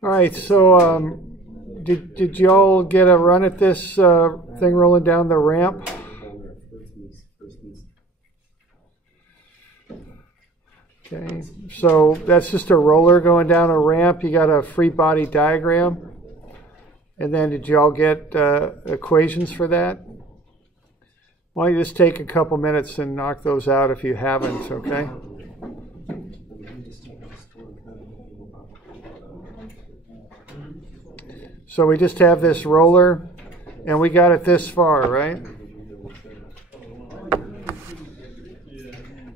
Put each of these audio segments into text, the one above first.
All right, so did y'all get a run at this thing rolling down the ramp? Okay, so that's just a roller going down a ramp. You got a free body diagram. And then did y'all get equations for that? Why don't you just take a couple minutes and knock those out if you haven't, okay? So we just have this roller, and we got it this far, right?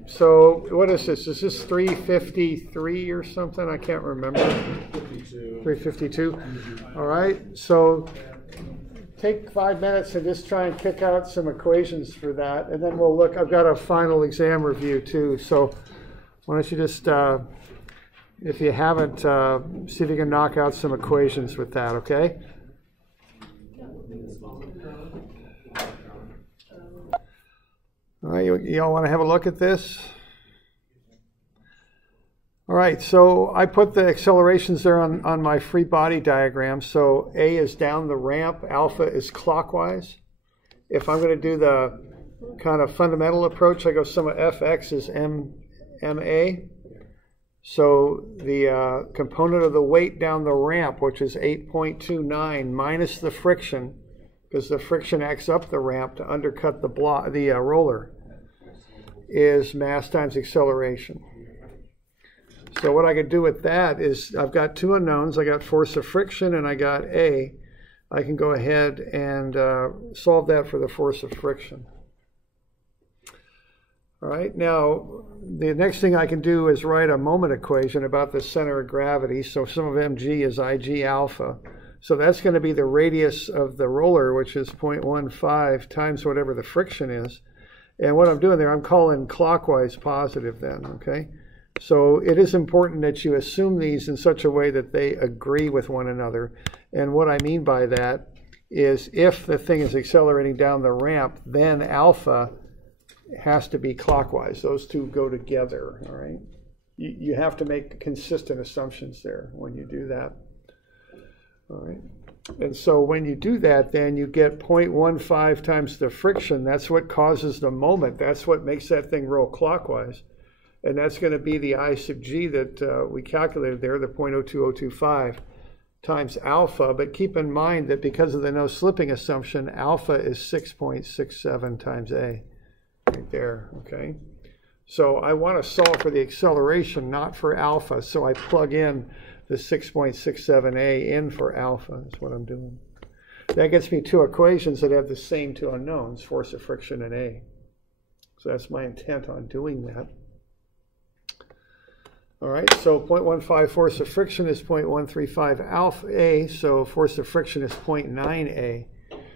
So what is this? Is this 353 or something? I can't remember. 352. All right. So take 5 minutes and just try and kick out some equations for that, and then we'll look. I've got a final exam review too. So why don't you just, if you haven't, see if you can knock out some equations with that. Okay. All right, you all want to have a look at this? All right, so I put the accelerations there on my free body diagram. So A is down the ramp, alpha is clockwise. If I'm going to do the kind of fundamental approach, I go sum of fx is ma. So the component of the weight down the ramp, which is 8.29, minus the friction, because the friction acts up the ramp to undercut the roller, is mass times acceleration. So what I could do with that is I've got two unknowns. I got force of friction and I got A. I can go ahead and solve that for the force of friction. All right, now the next thing I can do is write a moment equation about the center of gravity. So sum of mg is ig alpha. So that's going to be the radius of the roller, which is 0.15 times whatever the friction is. And what I'm doing there, I'm calling clockwise positive then, okay? So it is important that you assume these in such a way that they agree with one another. And what I mean by that is if the thing is accelerating down the ramp, then alpha has to be clockwise. Those two go together, all right? You have to make consistent assumptions there when you do that. All right. And so when you do that, then you get 0.15 times the friction. That's what causes the moment. That's what makes that thing roll clockwise. And that's going to be the I sub g that we calculated there, the 0.02025 times alpha. But keep in mind that because of the no slipping assumption, alpha is 6.67 times A right there, okay? So I want to solve for the acceleration, not for alpha. So I plug in the 6.67a in for alpha is what I'm doing. That gets me two equations that have the same two unknowns, force of friction and A. So that's my intent on doing that. All right, so 0.15 force of friction is 0.135 alpha A, so force of friction is 0.9a.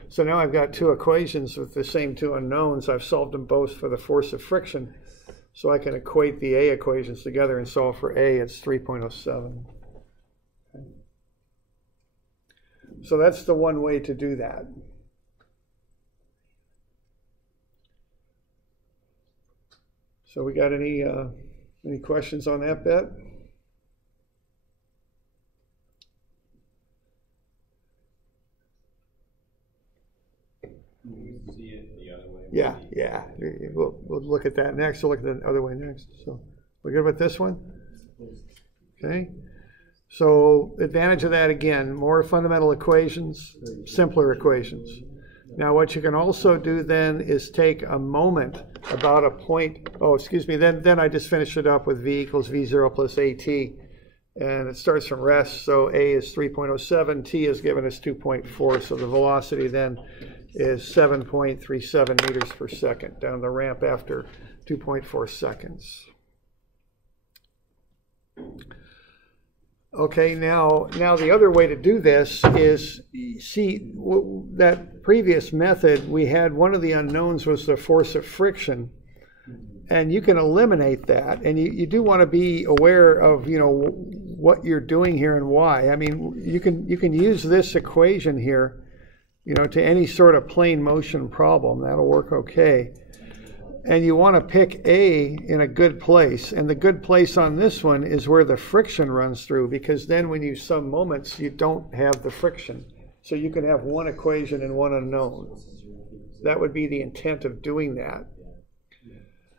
So now I've got two equations with the same two unknowns. I've solved them both for the force of friction, so I can equate the A equations together and solve for A. It's 3.07. So that's the one way to do that. So we got any questions on that bit? See it the other way. Yeah. We'll look at that next. We'll look at the other way next. So we're good with this one? Okay. So advantage of that, again, more fundamental equations, simpler equations. Now what you can also do then is take a moment about a point, then I just finish it up with V equals V0 plus AT, and it starts from rest, so A is 3.07, T is given us 2.4, so the velocity then is 7.37 meters per second down the ramp after 2.4 seconds. Okay, now the other way to do this is, see, that previous method, we had one of the unknowns was the force of friction, and you can eliminate that, and you do want to be aware of, what you're doing here and why. I mean, you can use this equation here, to any sort of plane motion problem. That'll work okay. And you want to pick A in a good place. And the good place on this one is where the friction runs through, because then when you sum moments, you don't have the friction. So you can have one equation and one unknown. That would be the intent of doing that.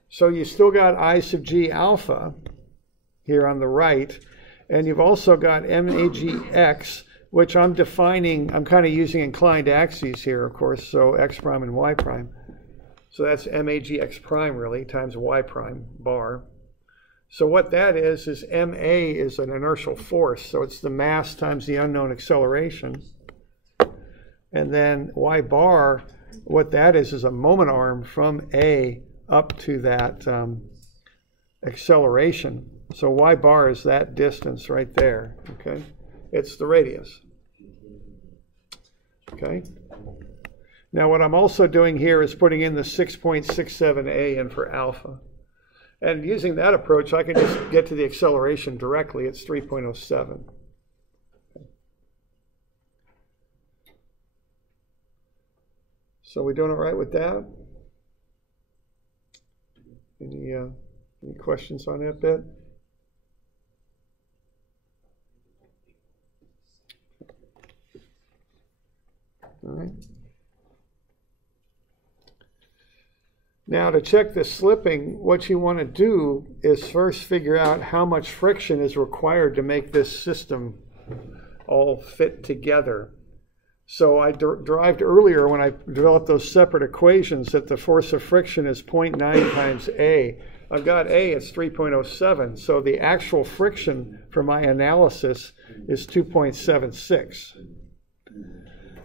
So you still got I sub g alpha here on the right. And you've also got MAGX, which I'm defining, I'm kind of using inclined axes here, of course, so x prime and y prime. So that's MAGX prime, really, times y prime bar. So what that is MA is an inertial force. So it's the mass times the unknown acceleration. And then y bar, what that is a moment arm from A up to that acceleration. So y bar is that distance right there, okay? It's the radius, okay? Now what I'm also doing here is putting in the 6.67a in for alpha. And using that approach, I can just get to the acceleration directly. It's 3.07. So we doing all right with that? Any questions on that bit? All right. Now to check the slipping, what you want to do is first figure out how much friction is required to make this system all fit together. So I derived earlier when I developed those separate equations that the force of friction is 0.9 times A. I've got A, it's 3.07. So the actual friction for my analysis is 2.76.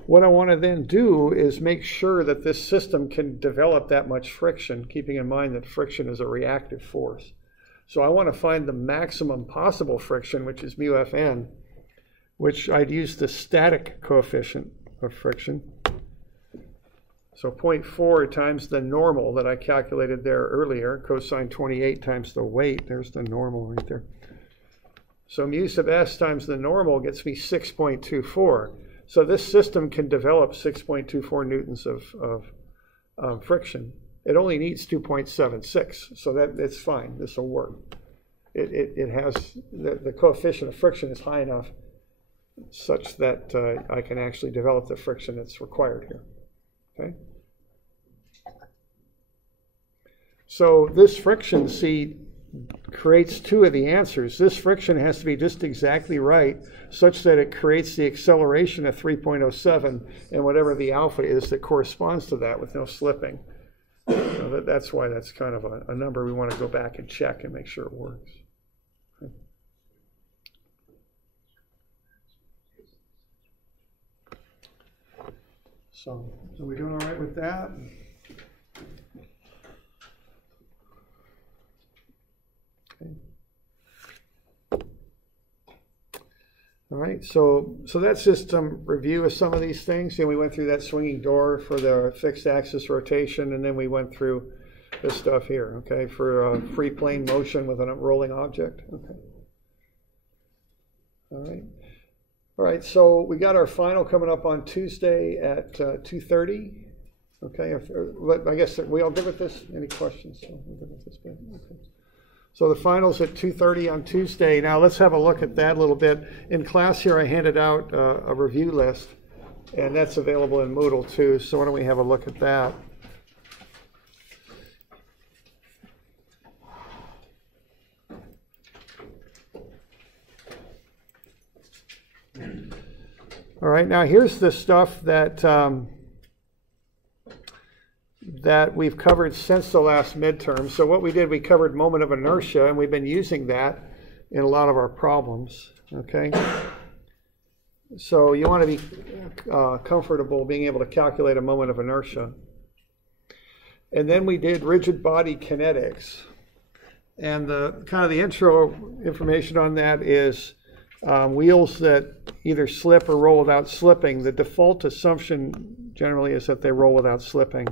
What I want to then do is make sure that this system can develop that much friction, keeping in mind that friction is a reactive force. So I want to find the maximum possible friction, which is mu Fn, which I'd use the static coefficient of friction. So 0.4 times the normal that I calculated there earlier, cosine 28 times the weight, there's the normal right there. So mu sub s times the normal gets me 6.24. So this system can develop 6.24 newtons of friction. It only needs 2.76, so it's fine. This will work. It has, the coefficient of friction is high enough such that I can actually develop the friction that's required here. Okay. So this friction, see, creates two of the answers. This friction has to be just exactly right such that it creates the acceleration of 3.07 and whatever the alpha is that corresponds to that with no slipping. So that's why that's kind of a number we want to go back and check and make sure it works. Okay. So are we doing all right with that? All right, so that's just some review of some of these things. We went through that swinging door for the fixed axis rotation, and then we went through this stuff here, okay, for free plane motion with a rolling object. Okay. All right, so we got our final coming up on Tuesday at 2:30. Okay, I guess we all good with this? Any questions? We're good with this bit? Okay. So the final's at 2:30 on Tuesday. Now let's have a look at that a little bit. In class here I handed out a review list, and that's available in Moodle too. So why don't we have a look at that? All right, now here's the stuff that that we've covered since the last midterm. So what we did, we covered moment of inertia, and we've been using that in a lot of our problems, okay? So you want to be comfortable being able to calculate a moment of inertia. And then we did rigid body kinetics. And the kind of the intro information on that is wheels that either slip or roll without slipping. The default assumption generally is that they roll without slipping.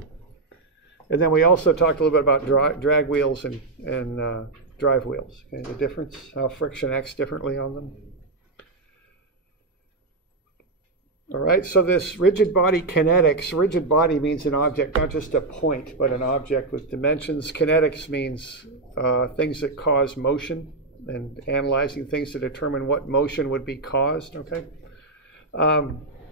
And then we also talked a little bit about drag wheels and drive wheels. Okay, the difference, how friction acts differently on them. All right, so this rigid body kinetics, rigid body means an object, not just a point, but an object with dimensions. Kinetics means things that cause motion, and analyzing things to determine what motion would be caused, okay?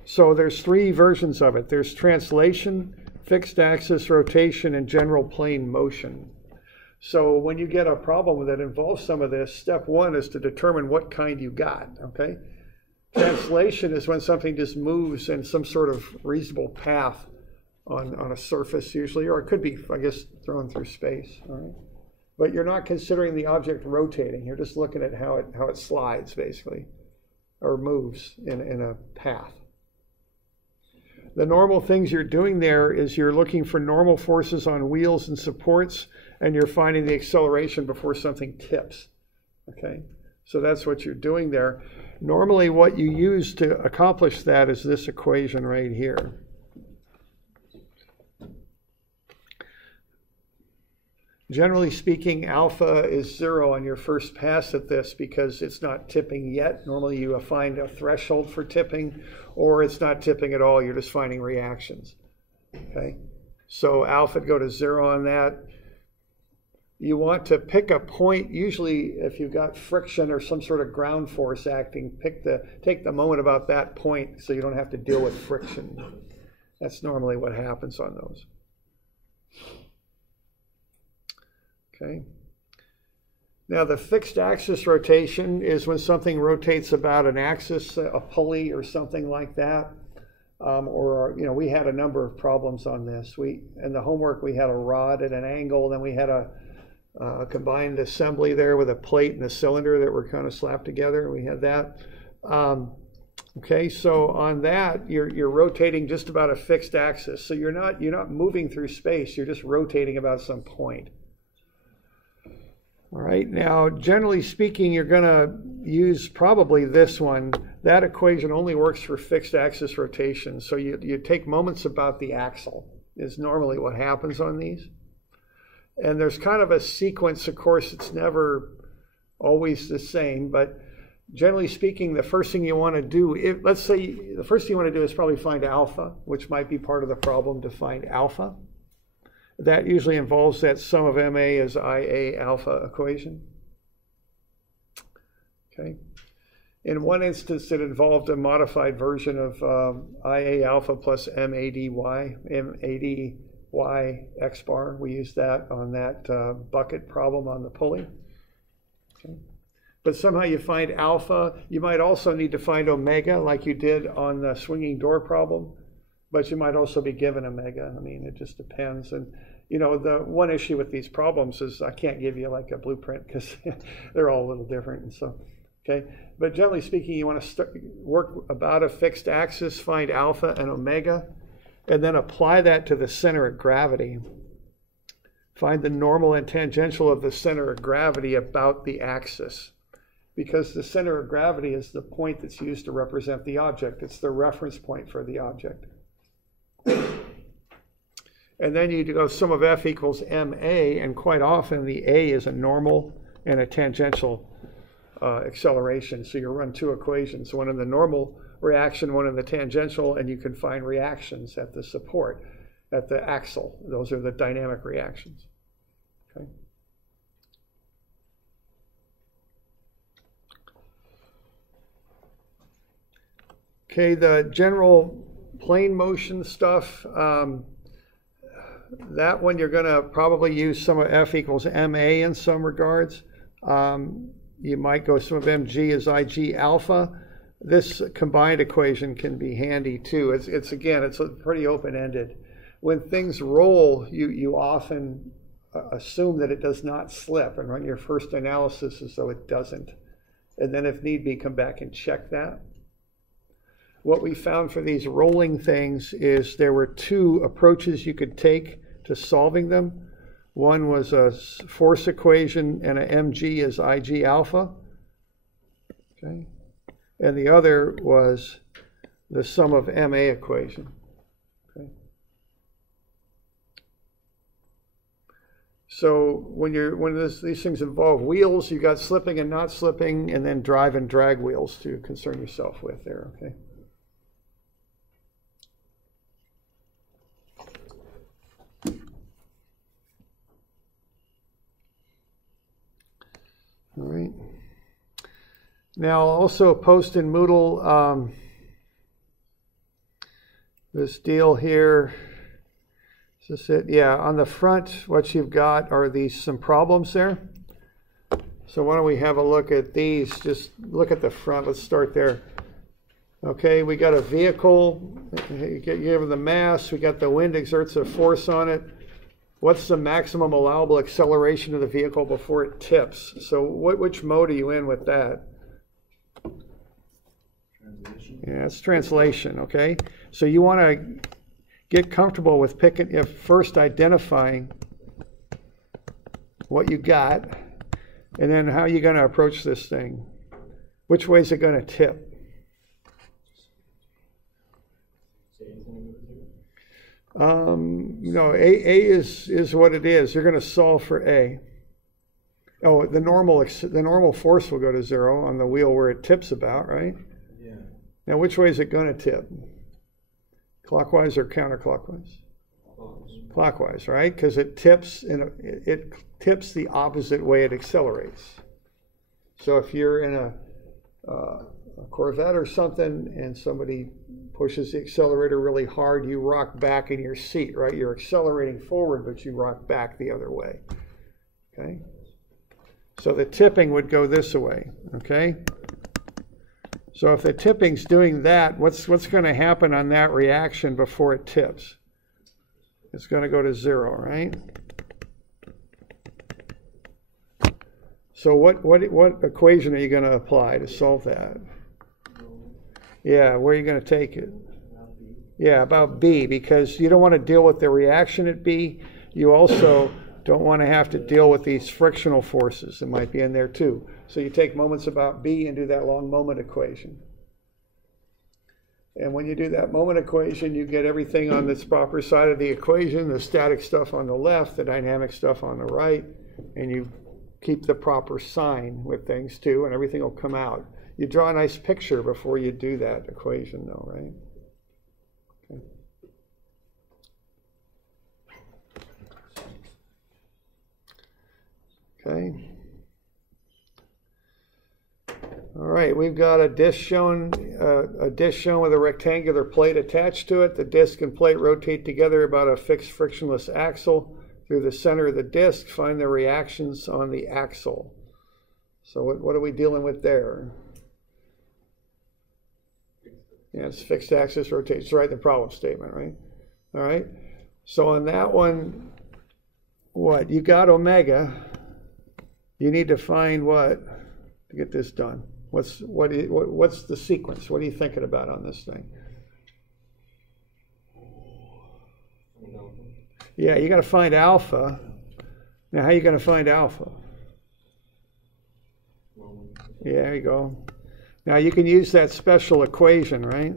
So there's three versions of it. There's translation, fixed axis rotation, and general plane motion. So when you get a problem that involves some of this, step one is to determine what kind you got, okay? Translation is when something just moves in some sort of reasonable path on a surface usually, or it could be, I guess, thrown through space, all right? But you're not considering the object rotating. You're just looking at how it slides, basically, or moves in a path. The normal things you're doing there is you're looking for normal forces on wheels and supports, and you're finding the acceleration before something tips, okay? So that's what you're doing there. Normally what you use to accomplish that is this equation right here. Generally speaking, alpha is 0 on your first pass at this because it's not tipping yet. Normally you find a threshold for tipping, or it's not tipping at all. You're just finding reactions. Okay, so alpha would go to 0 on that. You want to pick a point. Usually, if you've got friction or some sort of ground force acting, take the moment about that point so you don't have to deal with friction. That's normally what happens on those. Okay. Now the fixed axis rotation is when something rotates about an axis, a pulley or something like that. We had a number of problems on this. In the homework we had a rod at an angle, then we had a combined assembly there with a plate and a cylinder that were kind of slapped together. We had that. Okay, so on that you're rotating just about a fixed axis. So you're not moving through space. You're just rotating about some point. All right, now generally speaking, you're going to use probably this one. That equation only works for fixed axis rotation. So you take moments about the axle is normally what happens on these. And there's kind of a sequence, of course, it's never always the same, but generally speaking, the first thing you want to do, let's say the first thing you want to do is probably find alpha, which might be part of the problem to find alpha. That usually involves that sum of MA is IA alpha equation. Okay. In one instance, it involved a modified version of IA alpha plus MADY X bar. We used that on that bucket problem on the pulley. Okay. But somehow you find alpha. You might also need to find omega like you did on the swinging door problem, but you might also be given omega. I mean, it just depends. And the one issue with these problems is I can't give you like a blueprint because they're all a little different. And so, okay. But generally speaking, you want to work about a fixed axis, find alpha and omega, and then apply that to the center of gravity. Find the normal and tangential of the center of gravity about the axis, because the center of gravity is the point that's used to represent the object. It's the reference point for the object. And then you go sum of F equals MA, and quite often the A is a normal and a tangential acceleration. So you run two equations, one in the normal reaction, one in the tangential, and you can find reactions at the support, at the axle. Those are the dynamic reactions. Okay. Okay, the general plane motion stuff, that one you're going to probably use sum of F equals MA in some regards. You might go sum of MG as IG alpha. This combined equation can be handy too. It's pretty open-ended. When things roll, you often assume that it does not slip and run your first analysis as though it doesn't. And then if need be, come back and check that. What we found for these rolling things is there were two approaches you could take to solving them. One was a force equation and an mg as IG alpha. Okay. And the other was the sum of MA equation. Okay. So when these things involve wheels, you've got slipping and not slipping, and then drive and drag wheels to concern yourself with there. Okay. Now, also post in Moodle this deal here. Is this it? Yeah, on the front, what you've got are some problems there. So why don't we have a look at these? Just look at the front. Let's start there. Okay, we got a vehicle. You give the mass. We got the wind exerts a force on it. What's the maximum allowable acceleration of the vehicle before it tips? So which mode are you in with that? Translation. Yeah, it's translation, okay? So you want to get comfortable with first identifying what you got, and then how you're going to approach this thing. Which way is it going to tip? No, A is what it is. You're going to solve for A. Oh, the normal force will go to 0 on the wheel where it tips about, right? Yeah. Now, which way is it going to tip? Clockwise or counterclockwise? Clockwise, right? Because it tips the opposite way it accelerates. So if you're in a Corvette or something and somebody pushes the accelerator really hard, you rock back in your seat, right? You're accelerating forward, but you rock back the other way. Okay? So the tipping would go this way, okay? So if the tipping's doing that, what's going to happen on that reaction before it tips? It's going to go to 0, right? So what equation are you going to apply to solve that? Yeah, where are you going to take it? Yeah, about B, because you don't want to deal with the reaction at B. You also don't want to have to deal with these frictional forces that might be in there too. So you take moments about B and do that long moment equation. And when you do that moment equation, you get everything on this proper side of the equation, the static stuff on the left, the dynamic stuff on the right, and you keep the proper sign with things too, and everything will come out. You draw a nice picture before you do that equation though, right? Okay. All right, we've got a disk shown with a rectangular plate attached to it. The disk and plate rotate together about a fixed frictionless axle through the center of the disk. Find the reactions on the axle. So what are we dealing with there? Yeah, it's fixed axis rotation. It's right in the problem statement, right? All right. So on that one, what? You got omega. You need to find what to get this done? What's the sequence? What are you thinking about on this thing? Yeah, you got to find alpha. Now, how are you going to find alpha? Yeah, there you go. Now, you can use that special equation, right?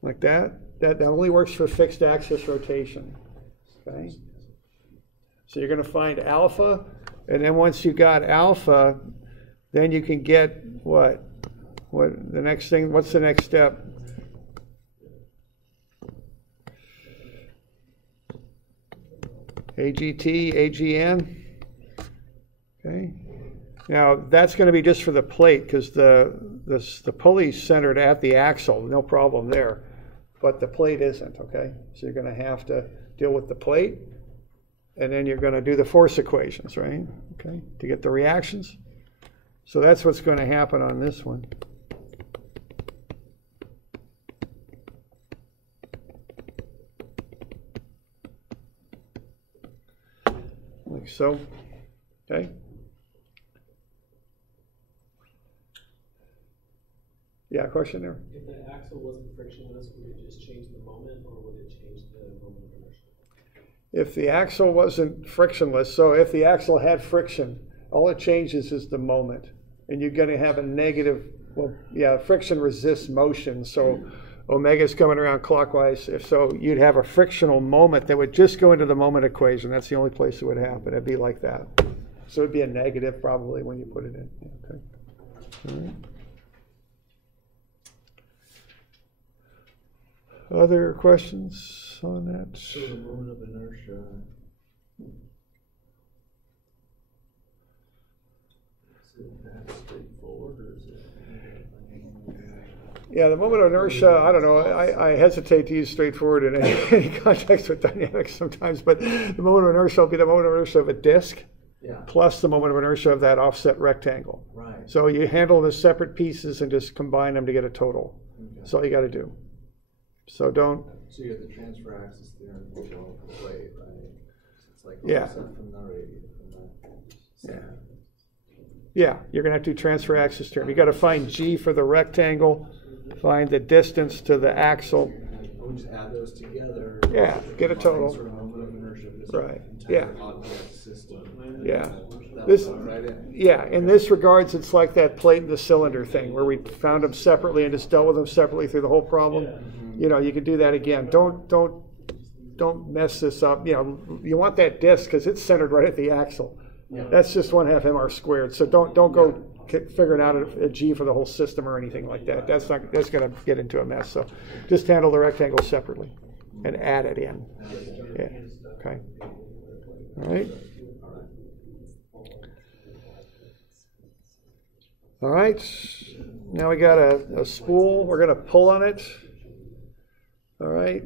Like that. That only works for fixed axis rotation. Okay? So you're going to find alpha, and then once you got alpha, then you can get what? What the next thing? What's the next step? AGT, AGN. Okay. Now that's going to be just for the plate because the pulley's centered at the axle, no problem there, but the plate isn't. Okay. So you're going to have to deal with the plate. And then you're going to do the force equations, right? Okay, to get the reactions. So that's what's going to happen on this one. Like so. Okay. Yeah, question there? If the axle wasn't frictionless, would it just change the moment, or would it change the moment of inertia? If the axle wasn't frictionless, so if the axle had friction, all it changes is the moment. And you're going to have a negative, well, yeah, friction resists motion. So omega's coming around clockwise. If so, you'd have a frictional moment that would just go into the moment equation. That's the only place it would happen. It'd be like that. So it'd be a negative probably when you put it in. Okay. All right. Other questions on that? So the moment of inertia, that straightforward, or is it? Yeah, the moment of inertia, I don't know, I hesitate to use straightforward in any context with dynamics sometimes, but the moment of inertia will be the moment of inertia of a disk plus the moment of inertia of that offset rectangle. Right. So you handle the separate pieces and just combine them to get a total. Okay. That's all you got to do. So don't. So you have the transfer axis theorem to show the plate, right? It's like Yeah. offset from the radius, from the center. Yeah, you're going to have to do transfer axis theorem. You got to find G for the rectangle, find the distance to the axle. We'll just add those together. Yeah, get a total. Sort of moment of inertia of this Right. entire Yeah. object system. Yeah. That'll This, go right in. yeah, in this regards, it's like that plate and the cylinder thing where we found them separately and just dealt with them separately through the whole problem. You know, you can do that again. Don't mess this up. You know, you want that disc because it's centered right at the axle. That's just 1/2 mr squared. So don't go figuring out a G for the whole system or anything like that. That's going to get into a mess. So just handle the rectangle separately and add it in. Yeah. Okay. All right. All right. Now we got a spool. We're going to pull on it. All right.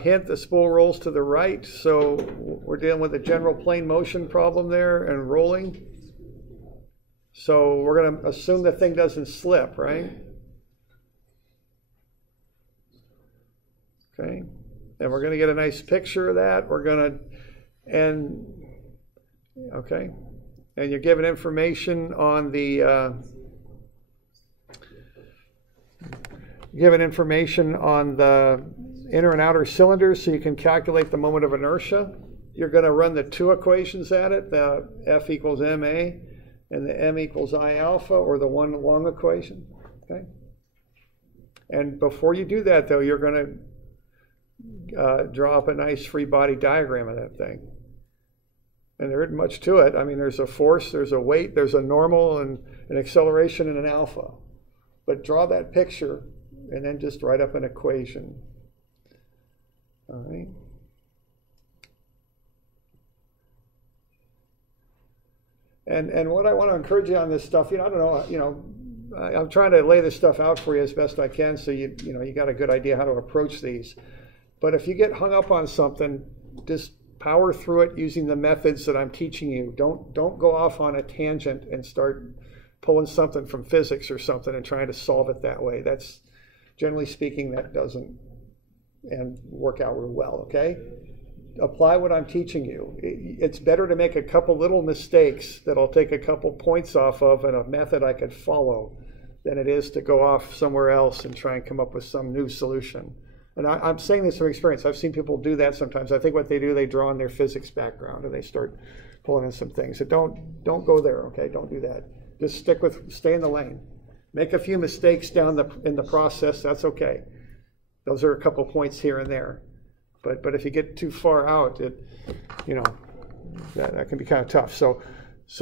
Hint, the spool rolls to the right. So we're dealing with a general plane motion problem there and rolling. So we're going to assume the thing doesn't slip, right? Okay. And we're going to get a nice picture of that. We're going to, okay. And you're given information on the, inner and outer cylinders so you can calculate the moment of inertia. You're going to run the two equations at it, the F equals ma and the m equals I alpha, or the one long equation. Okay. And before you do that, though, you're going to draw up a nice free body diagram of that thing. And there isn't much to it. I mean, there's a force, there's a weight, there's a normal, and an acceleration, and an alpha. But draw that picture and then just write up an equation. All right. And what I want to encourage you on this stuff, I don't know, I'm trying to lay this stuff out for you as best I can, so you got a good idea how to approach these. But if you get hung up on something, just power through it using the methods that I'm teaching you. Don't go off on a tangent and start pulling something from physics or something and trying to solve it that way. That's, generally speaking, that doesn't work out real well, okay? Apply what I'm teaching you. It's better to make a couple little mistakes that I'll take a couple points off of and a method I could follow than it is to go off somewhere else and try and come up with some new solution. And I'm saying this from experience. I've seen people do that sometimes. I think what they do, they draw on their physics background and they start pulling in some things. So don't go there, okay? Don't do that. Just stay in the lane. Make a few mistakes in the process. That's okay. Those are a couple points here and there. But if you get too far out, that can be kind of tough. So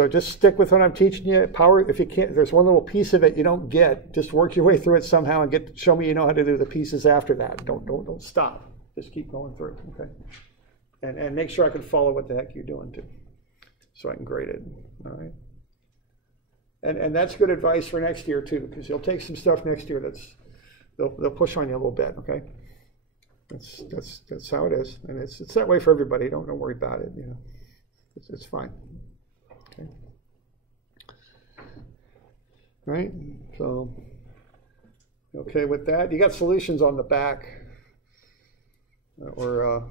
just stick with what I'm teaching you. Power, if you can't, there's one little piece of it you don't get, just work your way through it somehow and show me you know how to do the pieces after that. Don't stop. Just keep going through, okay? And make sure I can follow what the heck you're doing too, so I can grade it, all right? And that's good advice for next year too, because you'll take some stuff next year they'll push on you a little bit, okay? That's how it is, and it's that way for everybody. Don't worry about it. It's fine. Okay. All right. So, okay with that, you got solutions on the back, or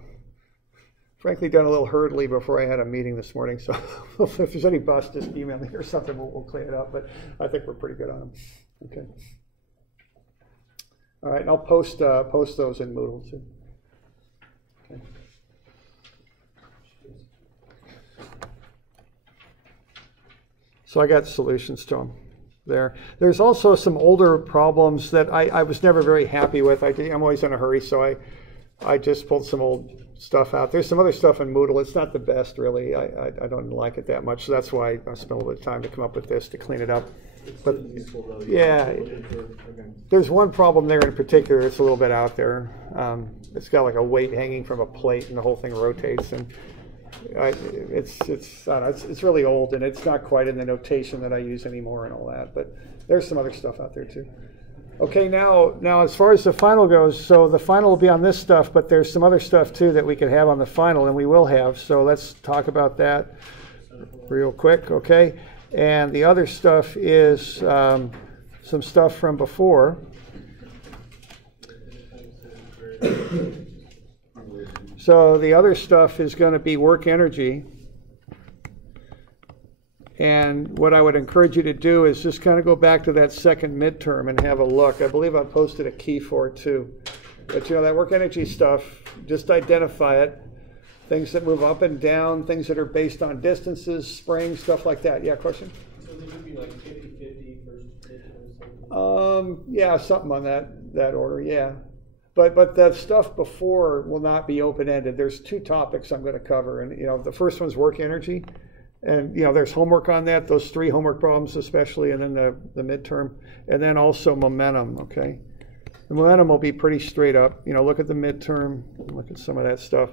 frankly done a little hurriedly before I had a meeting this morning. So if there's any bust, just email me or something. We'll clean it up. But I think we're pretty good on them. Okay. All right, and I'll post those in Moodle too. Okay. So I got solutions to them there. There's also some older problems that I was never very happy with. I'm always in a hurry, so I just pulled some old stuff out. There's some other stuff in Moodle. It's not the best, really. I don't like it that much, so that's why I spent a little bit of time to come up with this to clean it up. But yeah, there's one problem there in particular. It's a little bit out there. It's got like a weight hanging from a plate, and the whole thing rotates. And It's I don't know, it's really old, and it's not quite in the notation that I use anymore and all that. But there's some other stuff out there too. Okay, now as far as the final goes, so the final will be on this stuff, but there's some other stuff too that we could have on the final, and we will have. So let's talk about that real quick, okay? And the other stuff is some stuff from before. So the other stuff is going to be work energy. And what I would encourage you to do is just kind of go back to that second midterm and have a look. I believe I posted a key for it too. But you know, that work energy stuff, just identify it. Things that move up and down, things that are based on distances, springs, stuff like that. Yeah, question? So there would be like 50-50 versus 50 or something? Yeah, something on that order, yeah. But the stuff before will not be open-ended. There's two topics I'm going to cover. And, you know, the first one's work energy. And, you know, there's homework on that, those 3 homework problems especially, and then the midterm. And then also momentum, okay? The momentum will be pretty straight up. You know, look at the midterm, look at some of that stuff.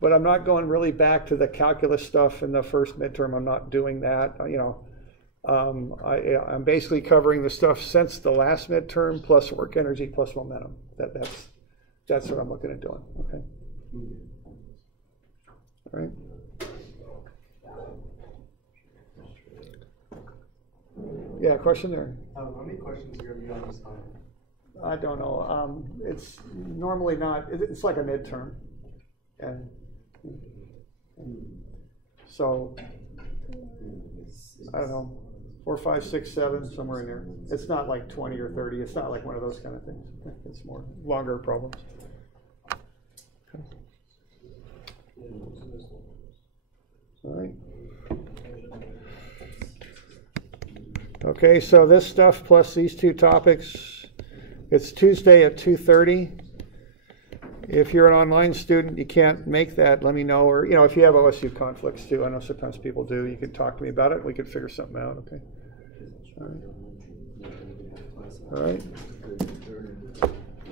But I'm not going really back to the calculus stuff in the first midterm. I'm not doing that, you know. I'm basically covering the stuff since the last midterm, plus work energy, plus momentum. That's what I'm looking at doing, okay? All right. Yeah, question there? How many questions are going to be on this time? I don't know. It's normally not, it's like a midterm. And so, I don't know, 4, 5, 6, 7, somewhere in there. It's not like 20 or 30. It's not like one of those kind of things. It's more longer problems. Okay. All right. Okay, so this stuff plus these 2 topics, it's Tuesday at 2:30. If you're an online student, you can't make that, let me know. Or, you know, if you have OSU conflicts too, I know sometimes people do, you could talk to me about it. We could figure something out, okay? All right. All right.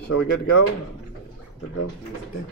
So we good to go? Good to go? Okay.